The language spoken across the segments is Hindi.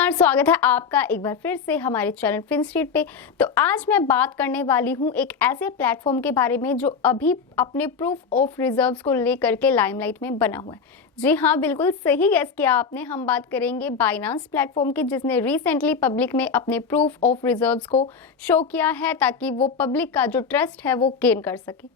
नमस्कार, स्वागत है आपका एक बार फिर से हमारे चैनल फिनस्ट्रीट पे। तो आज मैं बात करने वाली हूँ एक ऐसे प्लेटफॉर्म के बारे में जो अभी अपने प्रूफ ऑफ रिजर्व्स को लेकर के लाइमलाइट में बना हुआ है। जी हाँ, बिल्कुल सही गेस किया आपने। हम बात करेंगे बाइनांस प्लेटफॉर्म की, जिसने रिसेंटली पब्लिक में अपने प्रूफ ऑफ रिजर्व्स को शो किया है ताकि वो पब्लिक का जो ट्रस्ट है वो गेन कर सके।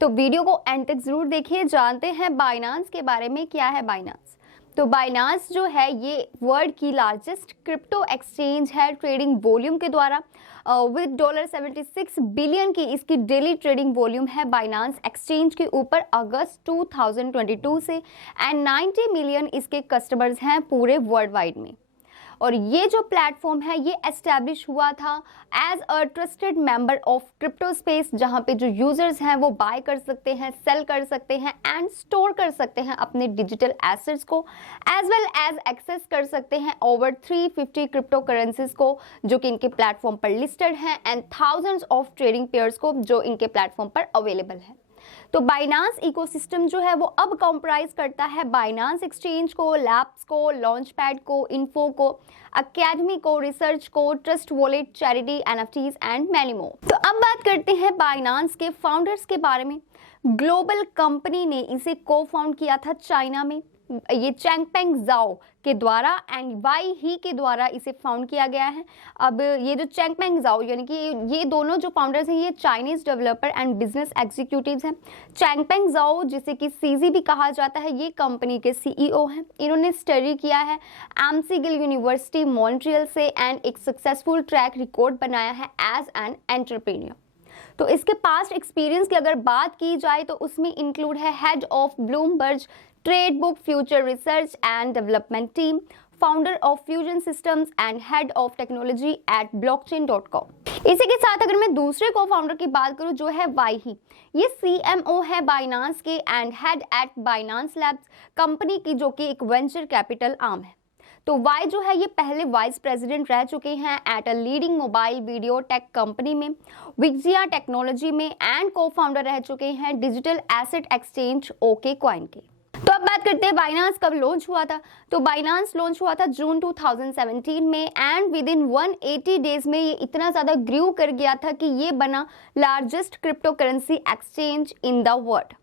तो वीडियो को एंड तक जरूर देखिए। जानते हैं बाइनांस के बारे में। क्या है बाइनांस? तो बाइनांस जो है ये वर्ल्ड की लार्जेस्ट क्रिप्टो एक्सचेंज है ट्रेडिंग वॉल्यूम के द्वारा। विद $76 बिलियन की इसकी डेली ट्रेडिंग वॉल्यूम है बाइनांस एक्सचेंज के ऊपर अगस्त 2022 से, एंड 90 मिलियन इसके कस्टमर्स हैं पूरे वर्ल्ड वाइड में। और ये जो प्लेटफॉर्म है ये एस्टैब्लिश हुआ था as a trusted member of crypto space, जहां पे जो यूजर्स हैं वो बाय कर सकते हैं, सेल कर सकते हैं एंड स्टोर कर सकते हैं अपने डिजिटल एसेट्स को, एज वेल एज एक्सेस कर सकते हैं ओवर 350 क्रिप्टो करेंसीज को जो कि इनके प्लेटफॉर्म पर लिस्टेड हैं, and thousands of trading pairs को जो इनके प्लेटफॉर्म पर अवेलेबल है। तो बाइनांस इकोसिस्टम जो है वो अब कंप्राइज करता है बाइनांस एक्सचेंज को, लैब्स को, लॉन्चपैड को, इन्फो को, एकेडमी को, रिसर्च को, trust wallet, charity, NFTs and many more. तो अब बात करते हैं बाइनांस के फाउंडर्स के बारे में। ग्लोबल कंपनी ने इसे को फाउंड किया था चाइना में, ये चैंगपेंग जाओ के द्वारा, एंड वाई ही के द्वारा इसे फाउंड किया गया है। अब ये जो चैंगपेंग जाओ यानी कि ये दोनों जो फाउंडर्स हैं ये Chinese developer and business executives हैं। चैंगपेंग जाओ, जिसे कि सीजी भी कहा जाता है, ये कंपनी के सीईओ हैं। इन्होंने स्टडी किया है एमसीगिल यूनिवर्सिटी मॉन्ट्रियल से, एंड एक सक्सेसफुल ट्रैक रिकॉर्ड बनाया है एज एन एंटरप्रेन्योर। तो इसके पास्ट एक्सपीरियंस की अगर बात की जाए तो उसमें इंक्लूड है head of Bloomberg trade book future research and development team, founder of fusion systems and head of technology at blockchain.com। इसी के साथ अगर मैं दूसरे को फाउंडर की बात करूं जो है वाई ही, ये सीएमओ है बाइनांस के and head at Binance labs company की, जो कि एक वेंचर कैपिटल आर्म है। तो वाई जो है ये पहले वाइस प्रेसिडेंट रह चुके हैं at a leading mobile video tech company में, विक्जिया टेक्नोलॉजी में, एंड को फाउंडर रह चुके हैं digital asset exchange okay coin के। तो अब बात करते हैं बाइनांस कब लॉन्च हुआ था। तो बाइनांस लॉन्च हुआ था जून 2017 में, एंड विद इन 180 डेज में ये इतना ज्यादा ग्रू कर गया था कि ये बना largest crypto currency exchange in the world.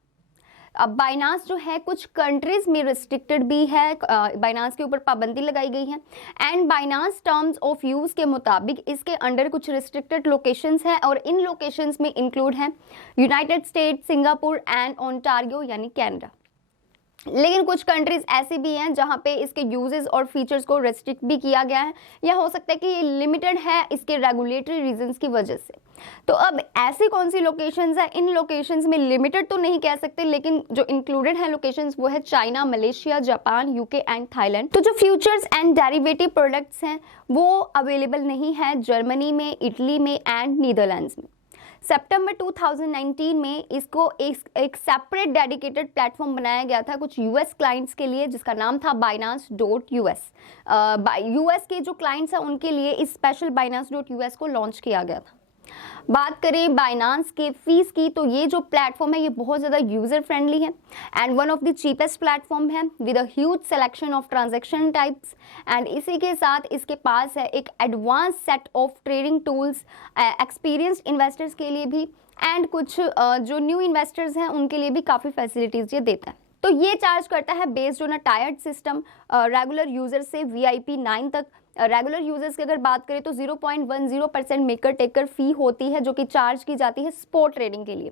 अब बाइनांस जो है कुछ कंट्रीज में रिस्ट्रिक्टेड भी है, बाइनांस के ऊपर पाबंदी लगाई गई है, and Binance terms of use के मुताबिक इसके अंडर कुछ रिस्ट्रिक्टेड लोकेशंस हैं, और इन लोकेशंस में इंक्लूड हैं United state, Singapore and Ontario यानी कनाडा। लेकिन कुछ कंट्रीज ऐसी भी हैं जहां पे इसके यूजेस और फीचर्स को रेस्ट्रिक्ट भी किया गया है, या हो सकता है कि ये लिमिटेड है इसके रेगुलेटरी रीजंस की वजह से। तो अब ऐसी कौन सी लोकेशंस है? इन लोकेशंस में लिमिटेड तो नहीं कह सकते, लेकिन जो इंक्लूडेड है लोकेशंस वो है China, Malaysia, Japan, UK and Thailand. तो जो फ्यूचर्स एंड डेरिवेटिव प्रोडक्ट्स हैं वो अवेलेबल नहीं है जर्मनी में, इटली में एंड नीदरलैंड्स में। सितंबर 2019 में इसको एक सेपरेट डेडिकेटेड प्लेटफॉर्म बनाया गया था कुछ यूएस क्लाइंट्स के लिए, जिसका नाम था binance.us। यूएस के जो क्लाइंट्स हैं उनके लिए इस स्पेशल binance.us को लॉन्च किया गया था। बात करें बाइनांस के फीस की, तो ये जो प्लेटफॉर्म है ये बहुत ज़्यादा यूजर फ्रेंडली है and one of the cheapest platform है with a huge selection of transaction types, and इसी के साथ इसके पास है एक advance set of trading tools experienced investors के लिए भी, एंड कुछ जो न्यू इन्वेस्टर्स हैं उनके लिए भी काफ़ी फैसिलिटीज़ ये देता है। तो ये चार्ज करता है based on a tired system, regular user से VIP 9 तक। रेगुलर यूजर्स की अगर बात करें तो 0.10% मेकर टेकर फी होती है जो कि चार्ज की जाती है स्पॉट ट्रेडिंग के लिए।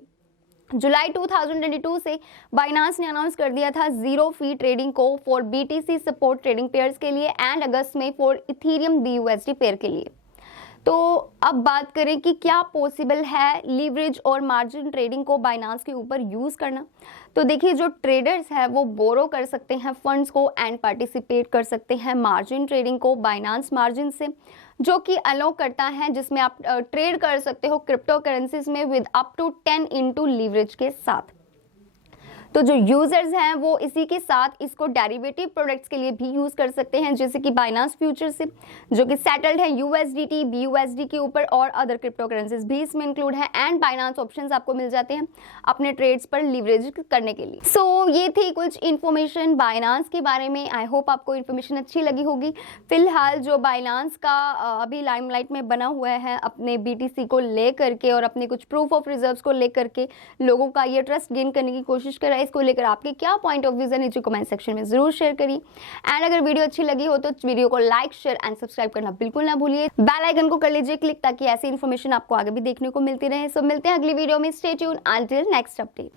जुलाई 2022 से बाइनांस ने अनाउंस कर दिया था जीरो फी ट्रेडिंग को for BTC support trading pairs के लिए, एंड अगस्त में फॉर इथेरियम BUSD पेयर के लिए। तो अब बात करें कि क्या पॉसिबल है लीवरेज और मार्जिन ट्रेडिंग को बाइनांस के ऊपर यूज़ करना। तो देखिए जो ट्रेडर्स हैं वो बोरो कर सकते हैं फंड्स को एंड पार्टिसिपेट कर सकते हैं मार्जिन ट्रेडिंग को बाइनांस मार्जिन से, जो कि अलाउ करता है, जिसमें आप ट्रेड कर सकते हो क्रिप्टो करेंसीज में with up to 10 into leverage के साथ। तो जो यूजर्स हैं वो इसी के साथ इसको डेरिवेटिव प्रोडक्ट्स के लिए भी यूज कर सकते हैं, जैसे कि बाइनांस फ्यूचर से जो कि सेटल्ड है USDT BUSD के ऊपर, और अदर क्रिप्टो करेंसीज भी इसमें इंक्लूड है, एंड बाइनांस ऑप्शंस आपको मिल जाते हैं अपने ट्रेड्स पर लीवरेज करने के लिए। सो ये थी कुछ इन्फॉर्मेशन बाइनांस के बारे में। आई होप आपको इन्फॉर्मेशन अच्छी लगी होगी। फिलहाल जो बाइनांस का अभी लाइमलाइट में बना हुआ है अपने BTC को लेकर के और अपने कुछ प्रूफ ऑफ रिजर्व्स को लेकर के लोगों का ये ट्रस्ट गेन करने की कोशिश कर रहा है, इसको लेकर आपके क्या पॉइंट ऑफ व्यू है नीचे कमेंट सेक्शन में जरूर शेयर करिए। एंड अगर वीडियो अच्छी लगी हो तो वीडियो को लाइक शेयर एंड सब्सक्राइब करना बिल्कुल ना भूलिए। बेल आइकन को कर लीजिए क्लिक, ताकि ऐसी इन्फॉर्मेशन आपको आगे भी देखने को मिलती रहे। सो मिलते हैं अगली वीडियो में। Stay tune until next update.